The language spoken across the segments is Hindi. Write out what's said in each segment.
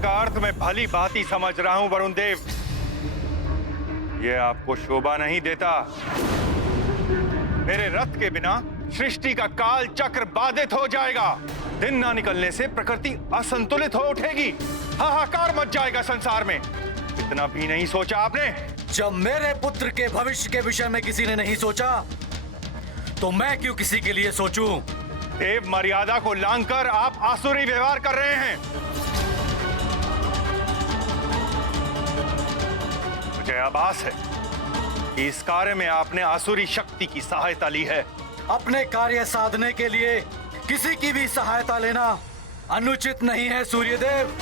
का अर्थ मैं भली भांति समझ रहा हूं वरुण देव। यह आपको शोभा नहीं देता। मेरे रथ के बिना सृष्टि का काल चक्र बाधित हो जाएगा। दिन ना निकलने से प्रकृति असंतुलित हो उठेगी। हाहाकार मच जाएगा संसार में। इतना भी नहीं सोचा आपने? जब मेरे पुत्र के भविष्य के विषय में किसी ने नहीं सोचा, तो मैं क्यों किसी के लिए सोचूं? देव मर्यादा को लांघकर आप आसुरी व्यवहार कर रहे हैं। मुझे आभास है कि इस कार्य में आपने आसुरी शक्ति की सहायता ली है। अपने कार्य साधने के लिए किसी की भी सहायता लेना अनुचित नहीं है सूर्यदेव।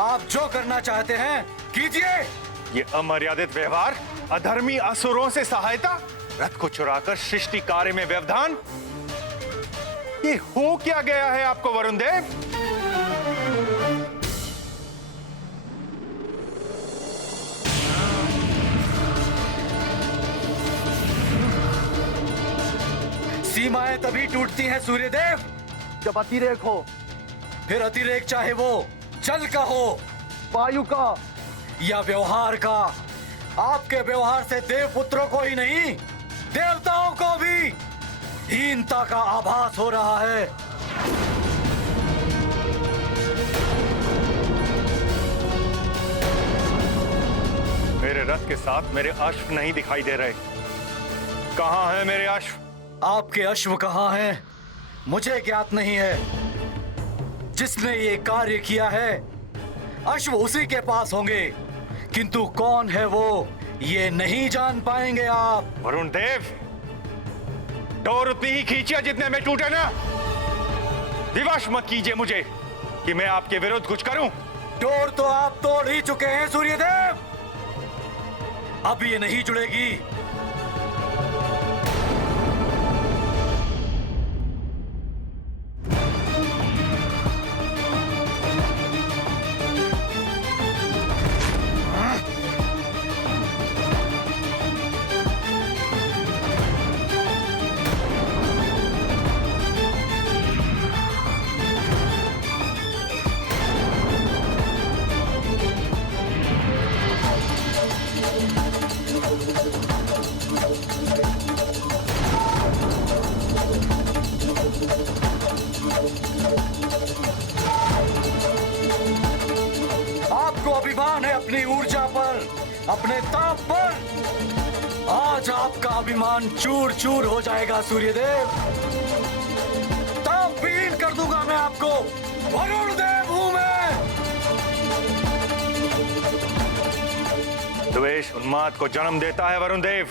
आप जो करना चाहते हैं कीजिए। ये अमर्यादित व्यवहार, अधर्मी असुरों से सहायता, रथ को चुराकर सृष्टि कार्य में व्यवधान, ये हो क्या गया है आपको वरुण देव? सीमाएं तभी टूटती हैं सूर्यदेव जब अतिरेक हो। फिर अतिरेक चाहे वो जल का हो, वायु का या व्यवहार का। आपके व्यवहार से देव पुत्रों को ही नहीं, देवताओं को भी हीनता का आभास हो रहा है। मेरे रथ के साथ मेरे अश्व नहीं दिखाई दे रहे। कहां है मेरे अश्व? आपके अश्व कहां हैं मुझे ज्ञात नहीं है। जिसने ये कार्य किया है अश्व उसी के पास होंगे, किंतु कौन है वो ये नहीं जान पाएंगे आप। वरुण देव, डोर उतनी ही खींचिए जितने में टूटे ना। विवश मत कीजिए मुझे कि मैं आपके विरुद्ध कुछ करूं। डोर तो आप तोड़ ही चुके हैं सूर्यदेव, अब ये नहीं जुड़ेगी। आपको अभिमान है अपनी ऊर्जा पर, अपने ताप पर। आज आपका अभिमान चूर चूर हो जाएगा सूर्यदेव। ताप विहीन कर दूंगा मैं आपको। वरुण देव हूं मैं। द्वेष उन्माद को जन्म देता है वरुण देव,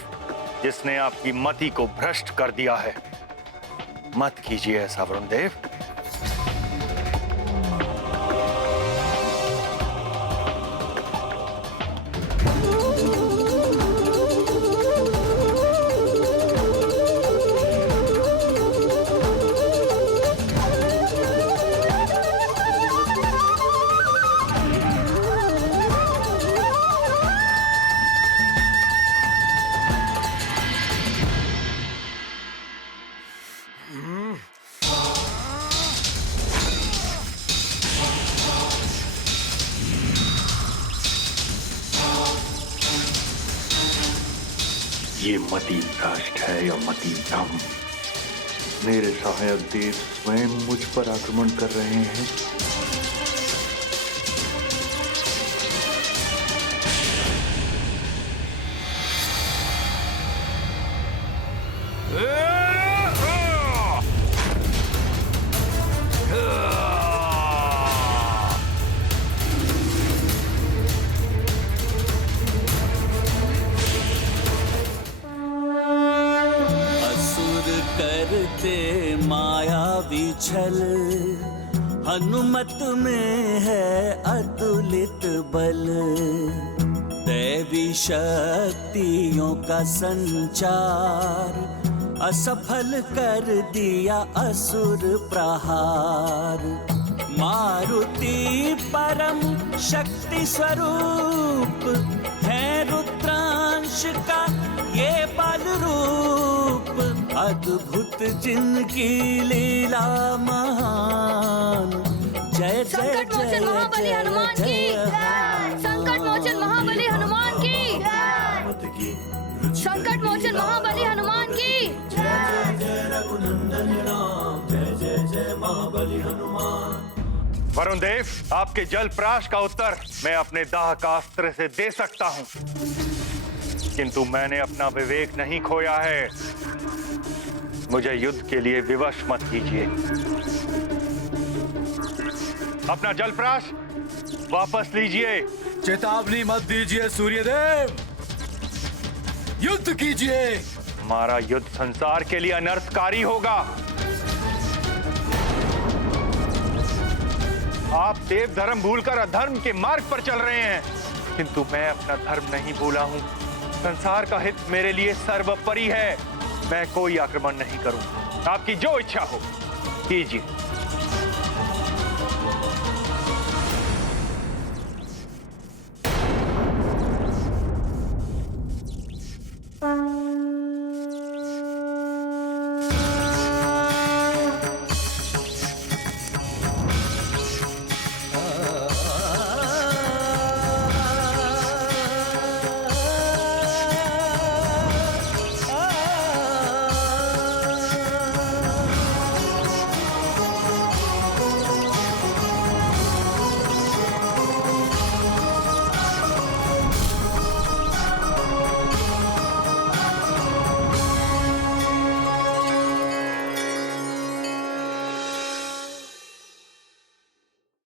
जिसने आपकी मति को भ्रष्ट कर दिया है। मत कीजिए ऐसा वरुण देव। ये मति भ्रष्ट है या मति भ्रम? मेरे सहायक देव स्वयं मुझ पर आक्रमण कर रहे हैं। करते मायावी छल, हनुमत में है अतुलित बल। दैवी शक्तियों का संचार, असफल कर दिया असुर प्रहार। मारुति परम शक्ति स्वरूप है, रुद्रांश का ये बल रूप। अद्भुत जिनकी लीला महान, जय जय संकट मोचन महाबली हनुमान की संकट मोचन महाबली हनुमान की संकट मोचन महाबली हनुमान की वरुण देव, आपके जल प्राश का उत्तर मैं अपने दाह का अस्त्र से दे सकता हूं, किंतु मैंने अपना विवेक नहीं खोया है। मुझे युद्ध के लिए विवश मत कीजिए। अपना जल प्राश वापस लीजिए। चेतावनी मत दीजिए सूर्यदेव, युद्ध कीजिए। हमारा युद्ध संसार के लिए अनर्थकारी होगा। आप देव धर्म भूलकर अधर्म के मार्ग पर चल रहे हैं, किंतु मैं अपना धर्म नहीं भूला हूं। संसार का हित मेरे लिए सर्वोपरि है। मैं कोई आक्रमण नहीं करूं। आपकी जो इच्छा हो कीजिए।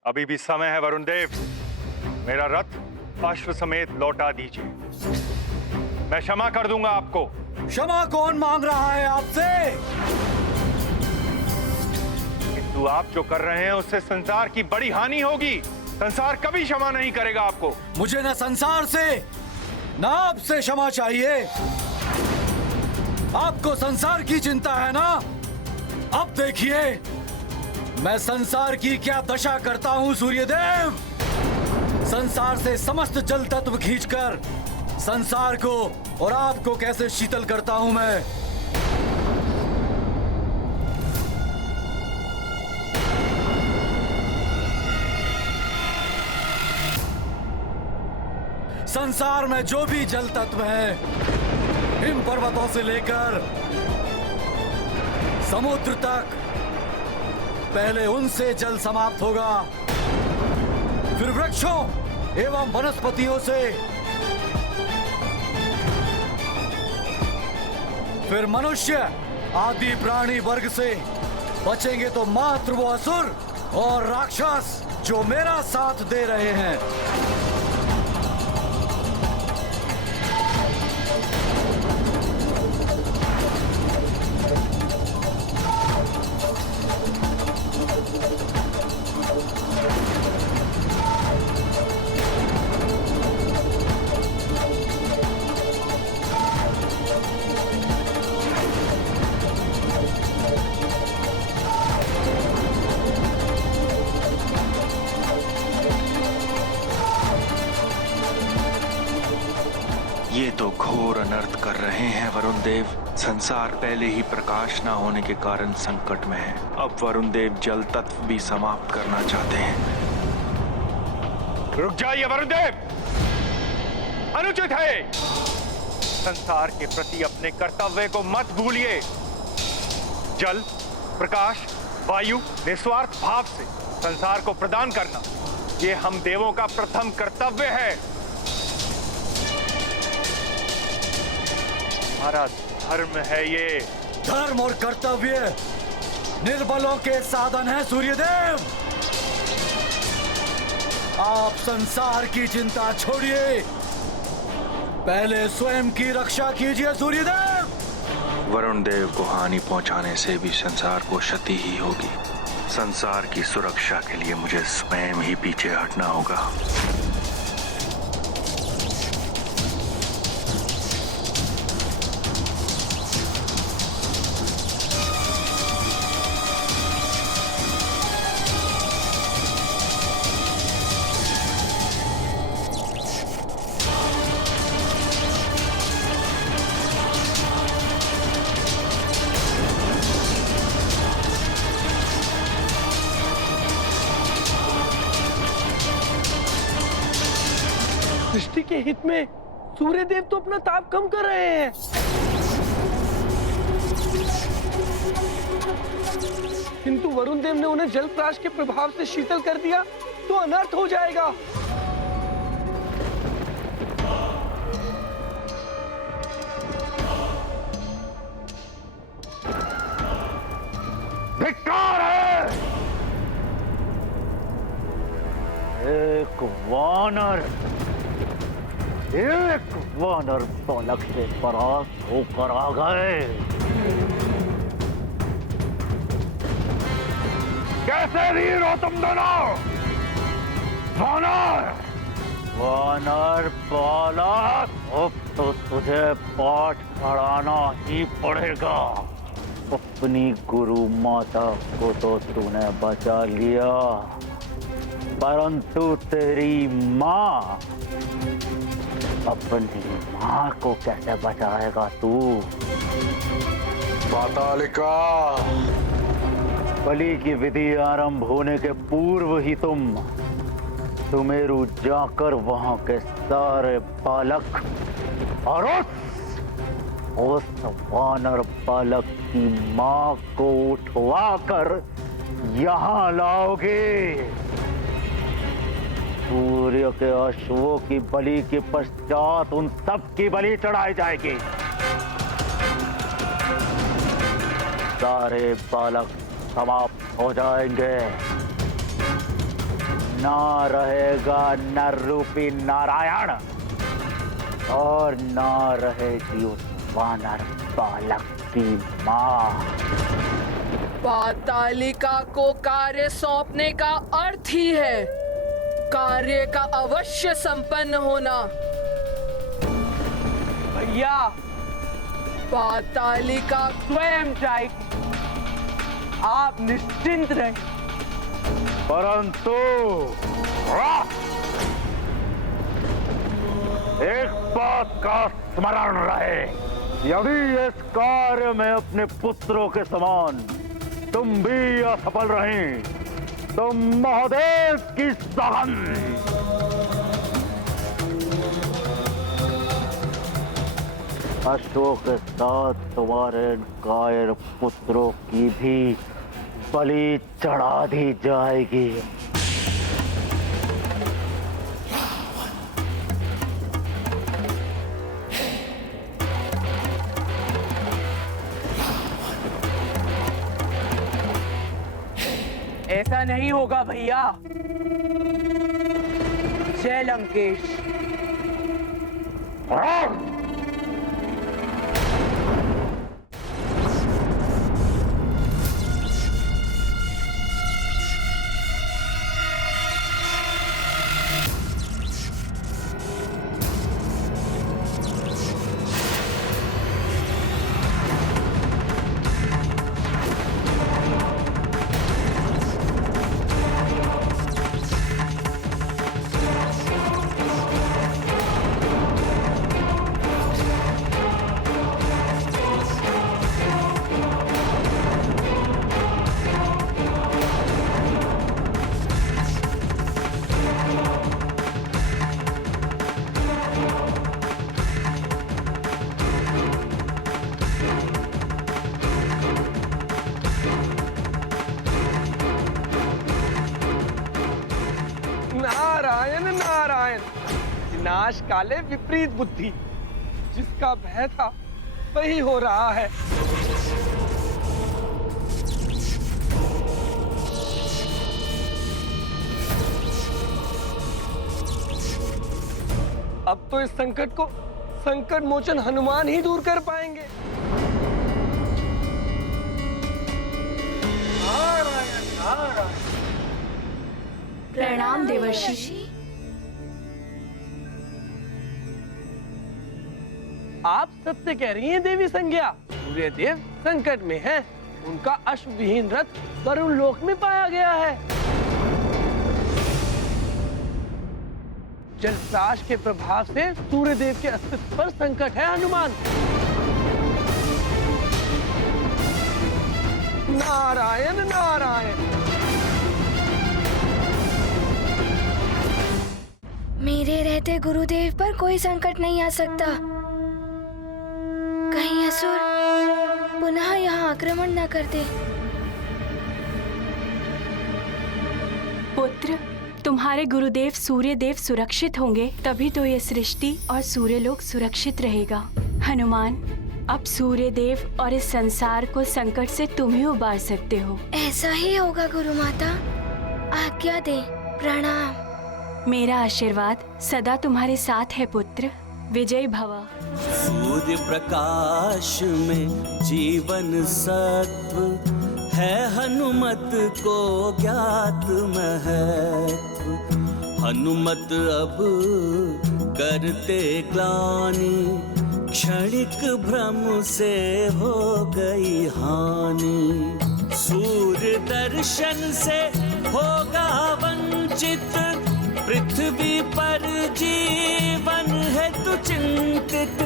अभी भी समय है वरुण देव, मेरा रथ अश्व समेत लौटा दीजिए। मैं क्षमा कर दूंगा आपको। क्षमा कौन मांग रहा है आपसे? किंतु आप जो कर रहे हैं उससे संसार की बड़ी हानि होगी। संसार कभी क्षमा नहीं करेगा आपको। मुझे न संसार से न आपसे क्षमा चाहिए। आपको संसार की चिंता है ना? अब देखिए मैं संसार की क्या दशा करता हूं सूर्यदेव। संसार से समस्त जल तत्व खींचकर संसार को और आपको कैसे शीतल करता हूं मैं। संसार में जो भी जल तत्व है, हिम पर्वतों से लेकर समुद्र तक, पहले उनसे जल समाप्त होगा, फिर वृक्षों एवं वनस्पतियों से, फिर मनुष्य आदि प्राणी वर्ग से। बचेंगे तो मात्र वो असुर और राक्षस जो मेरा साथ दे रहे हैं। ये तो घोर अनर्थ कर रहे हैं वरुण देव। संसार पहले ही प्रकाश न होने के कारण संकट में है। अब वरुण देव जल तत्व भी समाप्त करना चाहते हैं। रुक जाइए वरुण देव, अनुचित है। संसार के प्रति अपने कर्तव्य को मत भूलिए। जल, प्रकाश, वायु निस्वार्थ भाव से संसार को प्रदान करना, ये हम देवों का प्रथम कर्तव्य है। हमारा धर्म है ये। धर्म और कर्तव्य निर्बलों के साधन है सूर्यदेव। आप संसार की चिंता छोड़िए, पहले स्वयं की रक्षा कीजिए सूर्यदेव। वरुण देव को हानि पहुंचाने से भी संसार को क्षति ही होगी। संसार की सुरक्षा के लिए मुझे स्वयं ही पीछे हटना होगा। के हित में सूर्य देव तो अपना ताप कम कर रहे हैं। किंतु वरुण देव ने उन्हें जलप्राश के प्रभाव से शीतल कर दिया तो अनर्थ हो जाएगा। धिक्कार है! एक वानर बालक से परास्त होकर आ गए। कैसे वीर हो तुम दोनों? वानर बालक, अब तो तुझे पाठ पढ़ाना ही पड़ेगा। अपनी गुरु माता को तो तूने बचा लिया, परंतु तेरी माँ, अपनी माँ को कैसे बचाएगा तू? पातालिका, बलि की विधि आरंभ होने के पूर्व ही तुम सुमेरु जाकर वहां के सारे बालक और उस वानर बालक की माँ को उठवा कर यहाँ लाओगे। सूर्य के अश्वों की बलि के पश्चात उन सब की बलि चढ़ाई जाएगी। सारे बालक समाप्त हो जाएंगे। ना रहेगा नर रूपी नारायण और ना रहेगी उस वानर बालक की माँ। पातालिका को कार्य सौंपने का अर्थ ही है कार्य का अवश्य संपन्न होना। भैया, पातालिका स्वयं जाएगी, आप निश्चिंत रहें। परंतु एक बात का स्मरण रहे, यदि इस कार्य में अपने पुत्रों के समान तुम भी असफल रहें तो महादेव की सहन। अश्वों के साथ तुम्हारे कायर पुत्रों की भी बलि चढ़ा दी जाएगी। ऐसा नहीं होगा भैया। जय लंकेश। नारायण नारायण, विनाश काले विपरीत बुद्धि। जिसका भय था वही हो रहा है। अब तो इस संकट को संकट मोचन हनुमान ही दूर कर पाएंगे। नारायण नारायण। प्रणाम देवर्षि। आप सत्य कह रही हैं देवी संज्ञा। सूर्य देव संकट में हैं। उनका अश्वविहीन रथ वरुण लोक में पाया गया है। जलप्राश के प्रभाव से सूर्य देव के अस्तित्व पर संकट है हनुमान। नारायण नारायण। मेरे रहते गुरुदेव पर कोई संकट नहीं आ सकता। कहीं असुर पुनः यहाँ आक्रमण न कर दे। पुत्र, तुम्हारे गुरुदेव सूर्यदेव सुरक्षित होंगे तभी तो ये सृष्टि और सूर्यलोक सुरक्षित रहेगा। हनुमान, अब सूर्यदेव और इस संसार को संकट से तुम ही उबार सकते हो। ऐसा ही होगा गुरु माता, आज्ञा दे। प्रणाम। मेरा आशीर्वाद सदा तुम्हारे साथ है पुत्र। विजय भव। सूर्य प्रकाश में जीवन सत्व है, हनुमत को ज्ञात महत्व। हनुमत अब करते ग्लानि, क्षणिक भ्रम से हो गई हानि। सूर्य दर्शन से होगा वंचित, पृथ्वी पर जीवन हेतु चिंतित।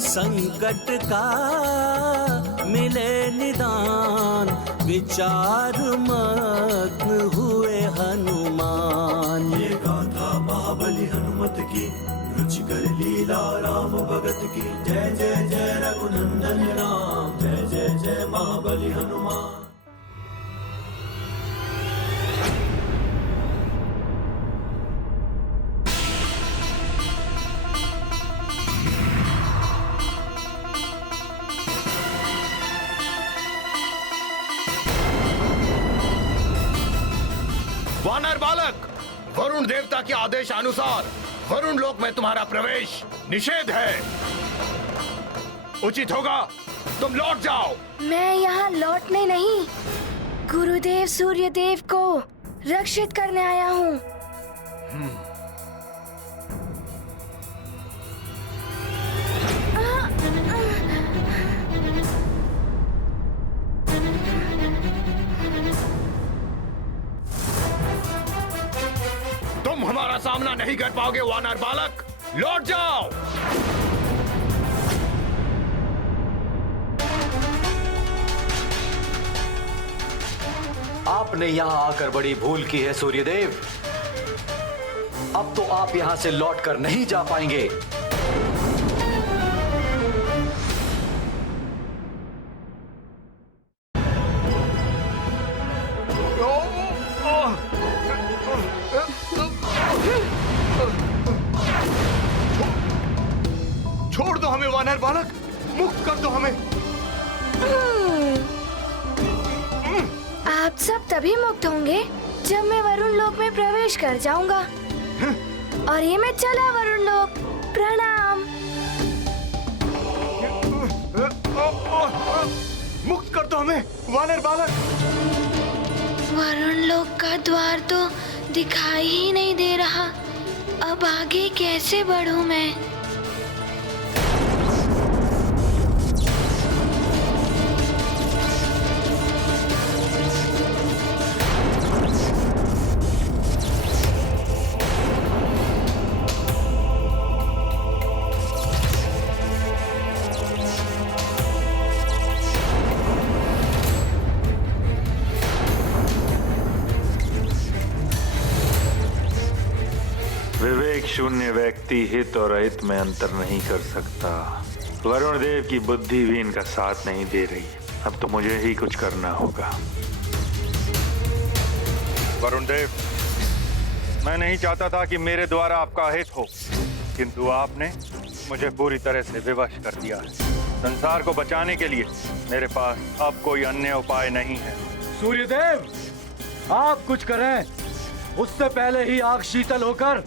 संकट का मिले निदान, विचार मग्न हुए हनुमान। ये गाथा महाबली हनुमत की, रुचिकर लीला राम भगत की। जय जय जय रघुनंदन राम, जय जय जय महाबली हनुमान। वानर बालक, वरुण देवता के आदेश अनुसार वरुण लोक में तुम्हारा प्रवेश निषेध है। उचित होगा तुम लौट जाओ। मैं यहाँ लौटने नहीं, गुरुदेव सूर्यदेव को रक्षित करने आया हूँ। तुम हमारा सामना नहीं कर पाओगे वानर बालक, लौट जाओ। आपने यहाँ आकर बड़ी भूल की है सूर्यदेव। अब तो आप यहाँ से लौटकर नहीं जा पाएंगे। छोड़ दो हमें वानर बालक, मुक्त कर दो हमें। आप सब तभी मुक्त होंगे जब मैं वरुण लोक में प्रवेश कर जाऊंगा। और ये मैं चला वरुण लोक। प्रणाम। मुक्त कर दो हमें वानर बालक। वरुण लोक का द्वार तो दिखाई ही नहीं दे रहा। अब आगे कैसे बढ़ूं मैं? विवेक शून्य व्यक्ति हित और अहित में अंतर नहीं कर सकता। वरुण देव की बुद्धि भी इनका साथ नहीं दे रही। अब तो मुझे ही कुछ करना होगा। वरुण देव, मैं नहीं चाहता था कि मेरे द्वारा आपका हित हो, किंतु आपने मुझे पूरी तरह से विवश कर दिया है। संसार को बचाने के लिए मेरे पास अब कोई अन्य उपाय नहीं है। सूर्यदेव, आप कुछ करें, उससे पहले ही आग शीतल होकर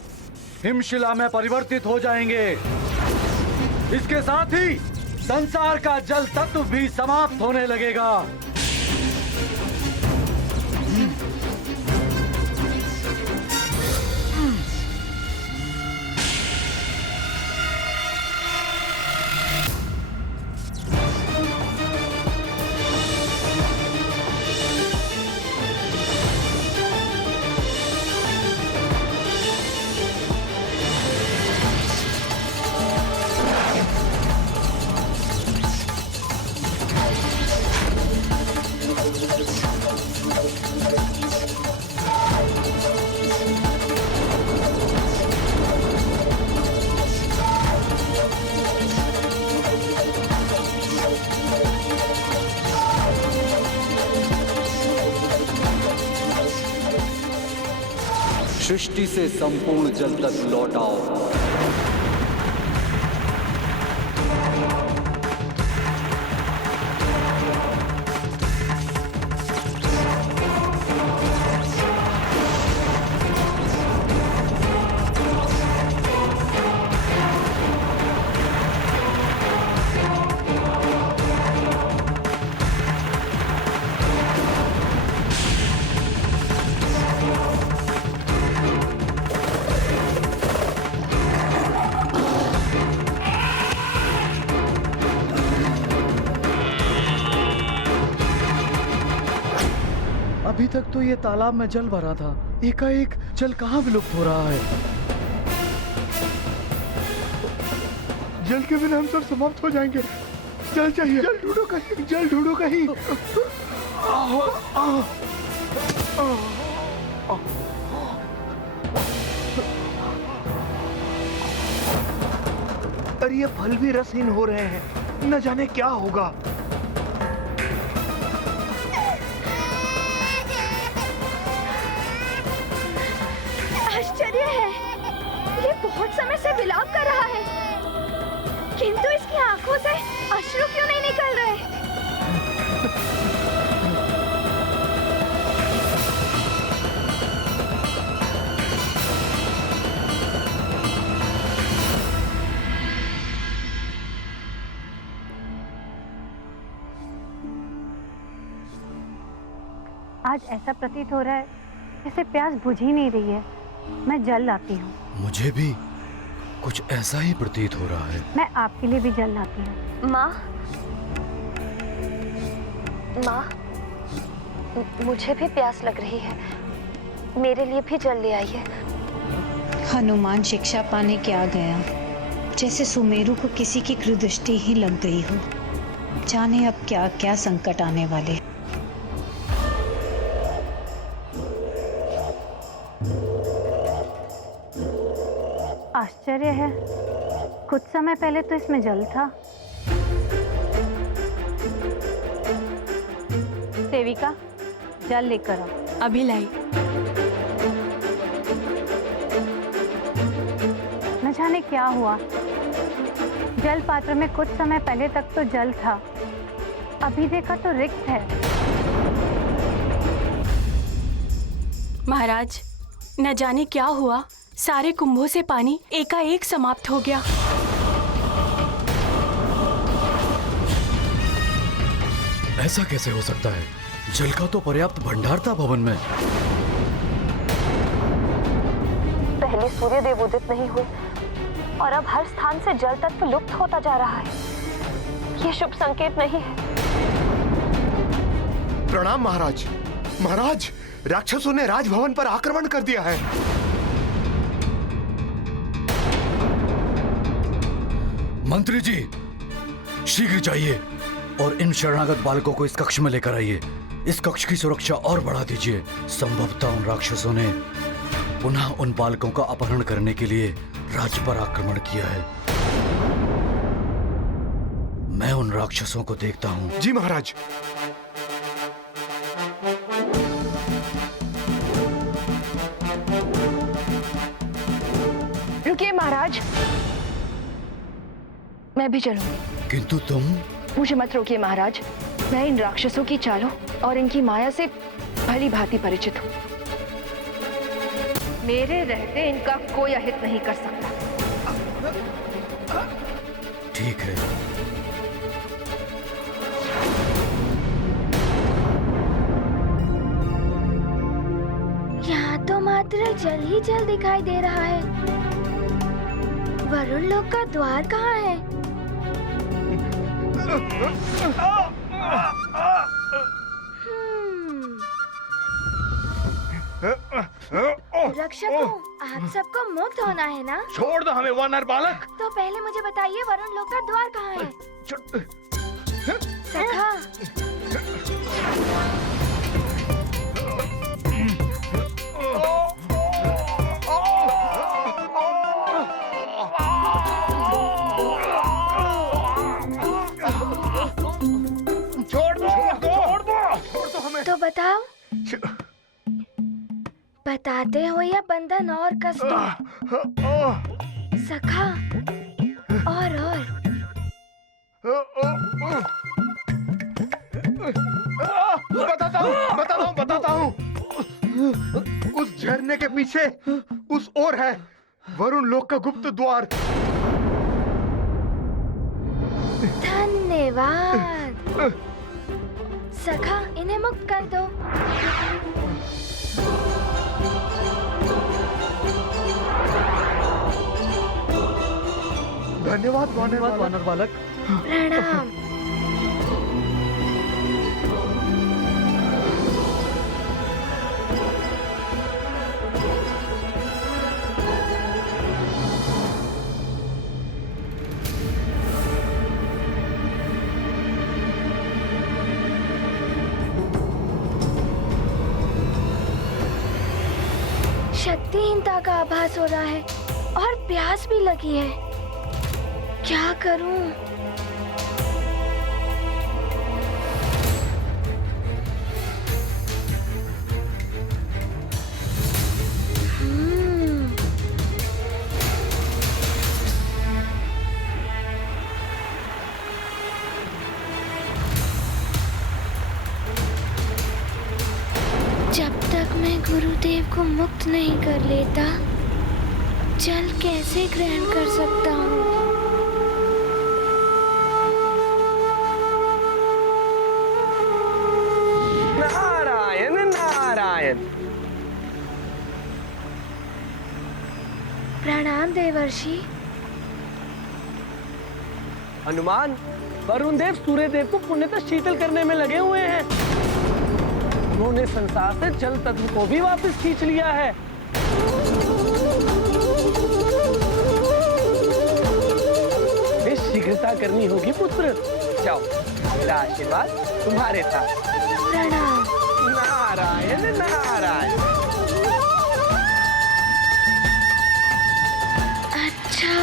हिमशिला में परिवर्तित हो जाएंगे। इसके साथ ही संसार का जल तत्व भी समाप्त होने लगेगा। सृष्टि से संपूर्ण जल तक लौटाओ। अभी तक तो ये तालाब में जल भरा था, एकाएक जल कहाँ विलुप्त हो रहा है? जल के बिना हम सब समाप्त हो जाएंगे। जल चाहिए, जल ढूंढो कहीं, जल ढूंढो कहीं। अरे ये फल भी रसहीन हो रहे हैं, न जाने क्या होगा। आश्चर्य है, ये बहुत समय से विलाप कर रहा है, किंतु इसकी आंखों से अश्रु क्यों नहीं निकल रहे? आज ऐसा प्रतीत हो रहा है जैसे प्यास बुझ ही नहीं रही है। मैं जल लाती हूँ। मुझे भी कुछ ऐसा ही प्रतीत हो रहा है। मैं आपके लिए भी जल लाती हूँ। माँ, माँ, मुझे भी प्यास लग रही है, मेरे लिए भी जल ले आइए। हनुमान शिक्षा पाने क्या गया, जैसे सुमेरु को किसी की कृदृष्टि ही लग गई हो। जाने अब क्या क्या संकट आने वाले। आश्चर्य है, कुछ समय पहले तो इसमें जल था। सेविका, जल लेकर आओ। अभी लाई। न जाने क्या हुआ, जल पात्र में कुछ समय पहले तक तो जल था, अभी देखा तो रिक्त है। महाराज, न जाने क्या हुआ, सारे कुंभों से पानी एकाएक समाप्त हो गया। ऐसा कैसे हो सकता है? जल का तो पर्याप्त भंडार था भवन में। पहले सूर्य देव उदित नहीं हुए और अब हर स्थान से जल तत्व लुप्त होता जा रहा है। ये शुभ संकेत नहीं है। प्रणाम महाराज। महाराज, राक्षसों ने राजभवन पर आक्रमण कर दिया है। मंत्री जी, शीघ्र जाइए और इन शरणागत बालकों को इस कक्ष में लेकर आइए। इस कक्ष की सुरक्षा और बढ़ा दीजिए। संभवतः उन राक्षसों ने पुनः उन बालकों का अपहरण करने के लिए राज्य पर आक्रमण किया है। मैं उन राक्षसों को देखता हूँ। जी महाराज। रुकिए महाराज, मैं भी चलूंगी। किंतु तुम? मुझे मत रोकिए महाराज, मैं इन राक्षसों की चालों और इनकी माया से भली भांति परिचित हूँ। मेरे रहते इनका कोई अहित नहीं कर सकता। ठीक है। यहाँ तो मात्र जल ही जल दिखाई दे रहा है। वरुण लोक का द्वार कहाँ है? रक्षकों, आप सबको मुक्त होना है ना? छोड़ दो हमें वानर बालक। तो पहले मुझे बताइए वरुण लोक का द्वार कहाँ है? सखा, छोड़ दो हमें। तो बताओ, बताते हो या बंधन और कष्ट? सखा और बताता हूँ। उस झरने के पीछे उस ओर है वरुण लोक का गुप्त द्वार। धन्यवाद सखा, इन्हें मुक्त कर दो। धन्यवाद वानर बालक। प्रणाम। शक्तिहीनता का आभास हो रहा है और प्यास भी लगी है। क्या करूं? जब तक मैं गुरुदेव को मुक्त नहीं कर लेता, जल कैसे ग्रहण कर सकता हूँ? नारायण नारायण। प्रणाम देवर्षि। हनुमान, वरुण देव सूर्य देव को पुण्यतः शीतल करने में लगे हुए हैं। उन्होंने संसार से जल तत्व को भी वापस खींच लिया है। शीघ्रता करनी होगी पुत्र। जाओ, मेरा आशीर्वाद तुम्हारे साथ। प्रणाम। नारायण नारायण। अच्छा,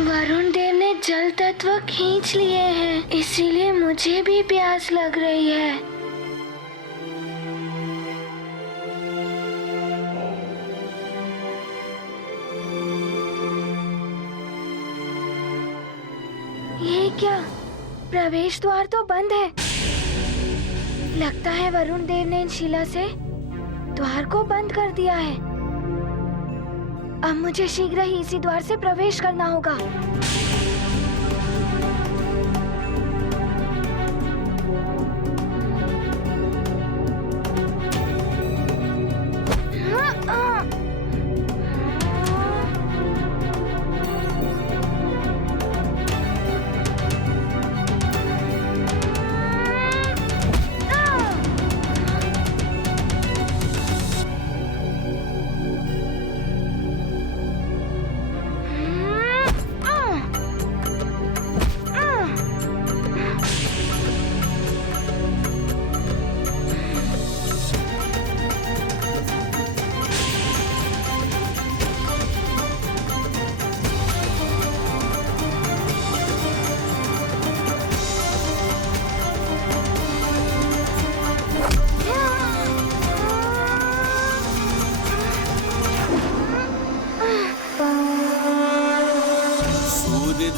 वरुण देव ने जल तत्व खींच लिए हैं, इसीलिए मुझे भी प्यास लग रही है। ये क्या? प्रवेश द्वार तो बंद है। लगता है वरुण देव ने इन शिला से द्वार को बंद कर दिया है। अब मुझे शीघ्र ही इसी द्वार से प्रवेश करना होगा।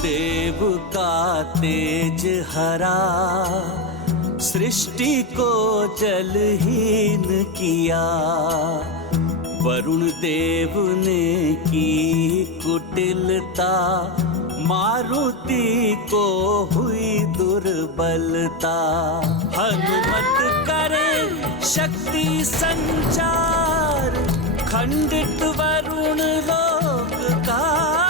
देव का तेज हरा, सृष्टि को जलहीन किया। वरुण देव ने की कुटिलता, मारुति को हुई दुर्बलता। हनुमत करे शक्ति संचार, खंडित वरुण लोक का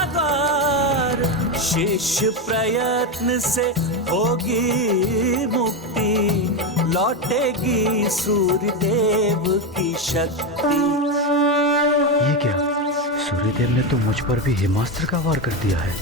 द्वार। शेष प्रयत्न से होगी मुक्ति, लौटेगी सूर्य देव की शक्ति। ये क्या? सूर्यदेव ने तो मुझ पर भी हिमास्त्र का वार कर दिया है।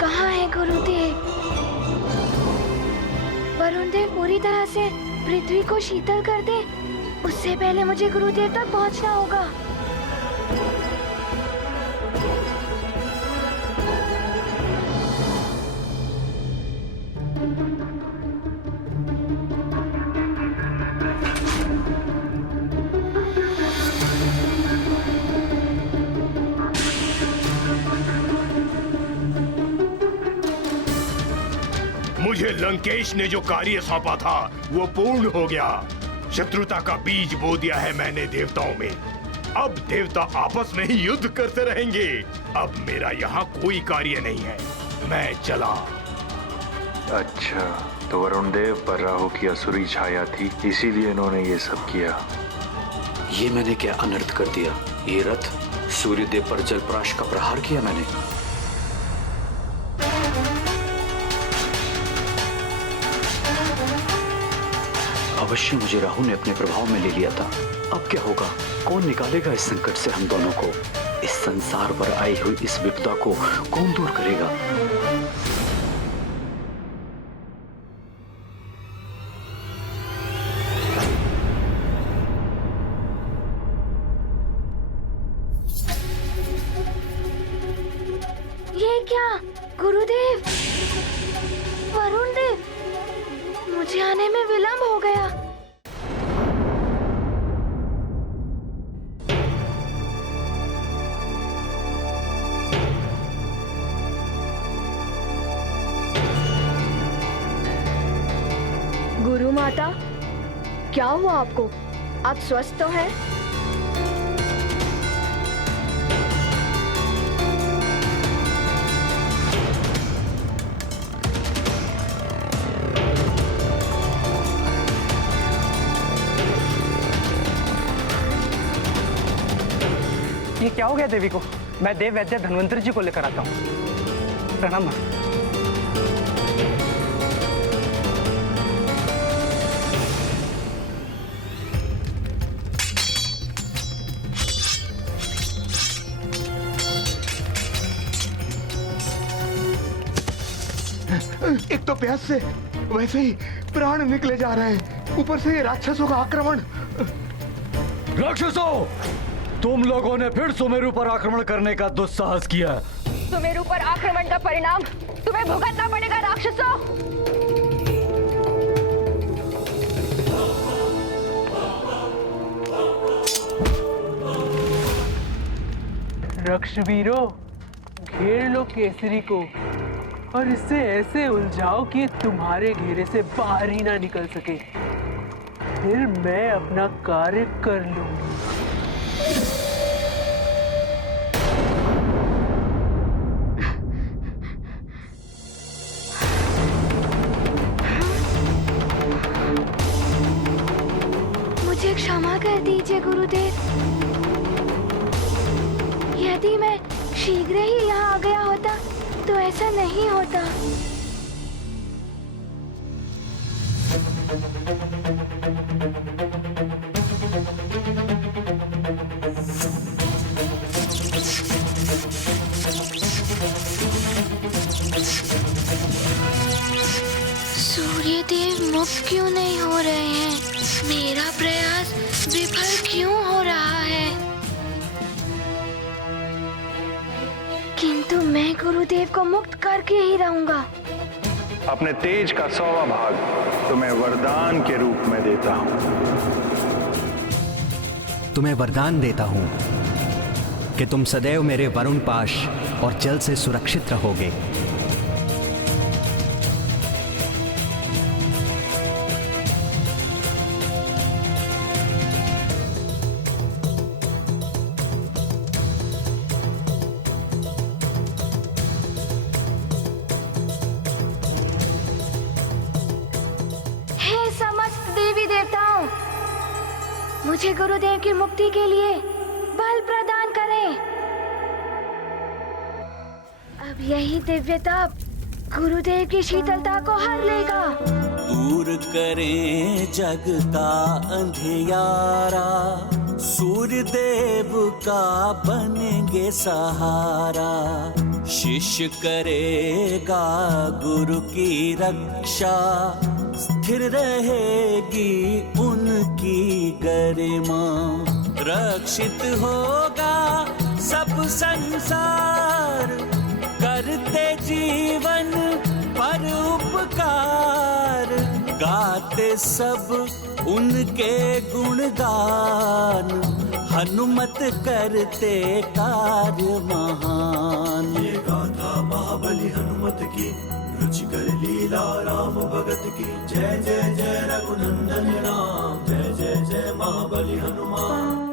कहाँ है गुरुदेव? वरुण देव पूरी तरह से पृथ्वी को शीतल कर दे उससे पहले मुझे गुरुदेव तक पहुंचना होगा। मुझे लंकेश ने जो कार्य सौंपा था वो पूर्ण हो गया। शत्रुता का बीज बो दिया है मैंने देवताओं में। अब देवता आपस में ही युद्ध करते रहेंगे। अब मेरा यहाँ कोई कार्य नहीं है, मैं चला। अच्छा, तो वरुण देव पर राहु की असुरी छाया थी, इसीलिए इन्होंने ये सब किया। ये मैंने क्या अनर्थ कर दिया? ये रथ सूर्यदेव पर जलप्राश का प्रहार किया मैंने। अवश्य मुझे राहु ने अपने प्रभाव में ले लिया था। अब क्या होगा? कौन निकालेगा इस संकट से हम दोनों को? इस संसार पर आई हुई इस विपदा को कौन दूर करेगा? ये क्या? गुरुदेव, वरुण देव, मुझे आने में विलंब हो गया। गुरु माता, क्या हुआ आपको? आप स्वस्थ तो हैं? ये क्या हो गया देवी को? मैं देव वैद्य धन्वंतरी जी को लेकर आता हूँ। प्रणाम माँ। एक तो प्यास से वैसे ही प्राण निकले जा रहे हैं, ऊपर से ये राक्षसों का आक्रमण। राक्षसों, तुम लोगों ने फिर सुमेरु पर आक्रमण करने का दुस्साहस किया। सुमेरु पर आक्रमण का परिणाम तुम्हें भुगतना पड़ेगा राक्षसों। रक्षवीरों, घेर लो केसरी को और इसे ऐसे उलझाओ कि तुम्हारे घेरे से बाहर ही ना निकल सके। फिर मैं अपना कार्य कर लूंगी। मुझे क्षमा कर दीजिए गुरुदेव। यदि मैं शीघ्र ही यहाँ आ गया होता तो ऐसा नहीं होता। सूर्यदेव मुक्त क्यों नहीं हो रहे हैं? मेरा प्रयास विफल क्यों हो रहा है? किंतु मैं गुरुदेव को मुक्त करके ही रहूंगा। अपने तेज का 100वां भाग तुम्हें वरदान के रूप में देता हूं। तुम्हें वरदान देता हूं कि तुम सदैव मेरे वरुण पाश और जल से सुरक्षित रहोगे। मुझे गुरुदेव की मुक्ति के लिए बल प्रदान करें। अब यही दिव्य ताप गुरुदेव की शीतलता को हर लेगा। दूर करें जग का अंधियारा, सूर्य देव का बनेंगे सहारा। शिष्य करेगा गुरु की रक्षा, स्थिर रहेगी उन उनकी गरिमा। रक्षित होगा सब संसार, करते जीवन पर उपकार। गाते सब उनके गुणगान, हनुमत करते कार्य महान। ये गाथा महाबली हनुमत की, रुचिकर लीला राम भगत की। जय जय जय रघुनंदन राम, जय जय जय महाबली हनुमान।